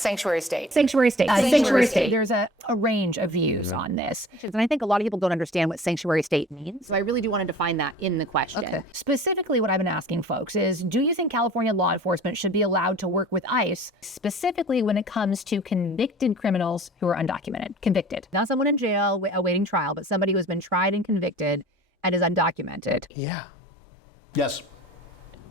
Sanctuary state. Sanctuary state. Sanctuary state. There's a range of views on this. And I think a lot of people don't understand what sanctuary state means. So I really do want to define that in the question. Okay. Specifically, what I've been asking folks is, do you think California law enforcement should be allowed to work with ICE, specifically when it comes to convicted criminals who are undocumented? Convicted. Not someone in jail awaiting trial, but somebody who has been tried and convicted and is undocumented. Yeah. Yes.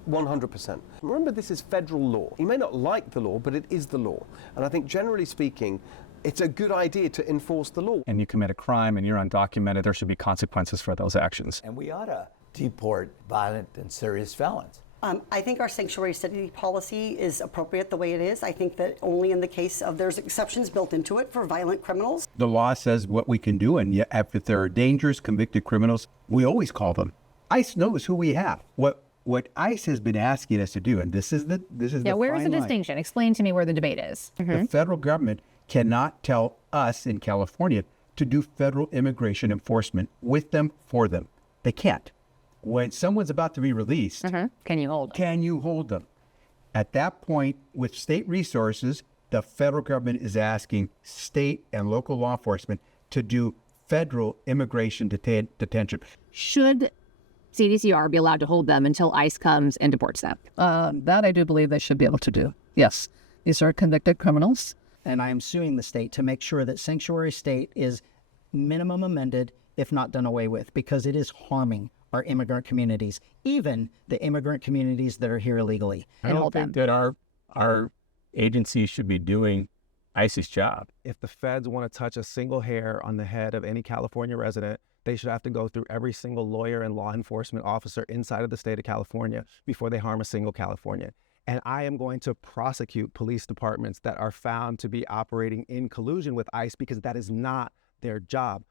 100%. Remember, this is federal law. You may not like the law, but it is the law. And I think generally speaking, it's a good idea to enforce the law. And you commit a crime and you're undocumented, there should be consequences for those actions. And we ought to deport violent and serious felons. I think our sanctuary city policy is appropriate the way it is. I think that only in the case of there's exceptions built into it for violent criminals. The law says what we can do, and yet if there are dangerous convicted criminals, we always call them. ICE knows who we have. What ICE has been asking us to do, and this is the where is the fine line. distinction? Explain to me where the debate is. The federal government cannot tell us in California to do federal immigration enforcement with them, for them. They can't. When someone's about to be released, Can you hold? can you hold them? At that point, with state resources, the federal government is asking state and local law enforcement to do federal immigration detention. Should CDCR be allowed to hold them until ICE comes and deports them? That I do believe they should be able to do. Yes, these are convicted criminals. And I am suing the state to make sure that sanctuary state is minimum amended, if not done away with, because it is harming our immigrant communities, even the immigrant communities that are here illegally. I don't think that our agency should be doing ICE's job. If the feds want to touch a single hair on the head of any California resident, they should have to go through every single lawyer and law enforcement officer inside of the state of California before they harm a single Californian. And I am going to prosecute police departments that are found to be operating in collusion with ICE, because that is not their job.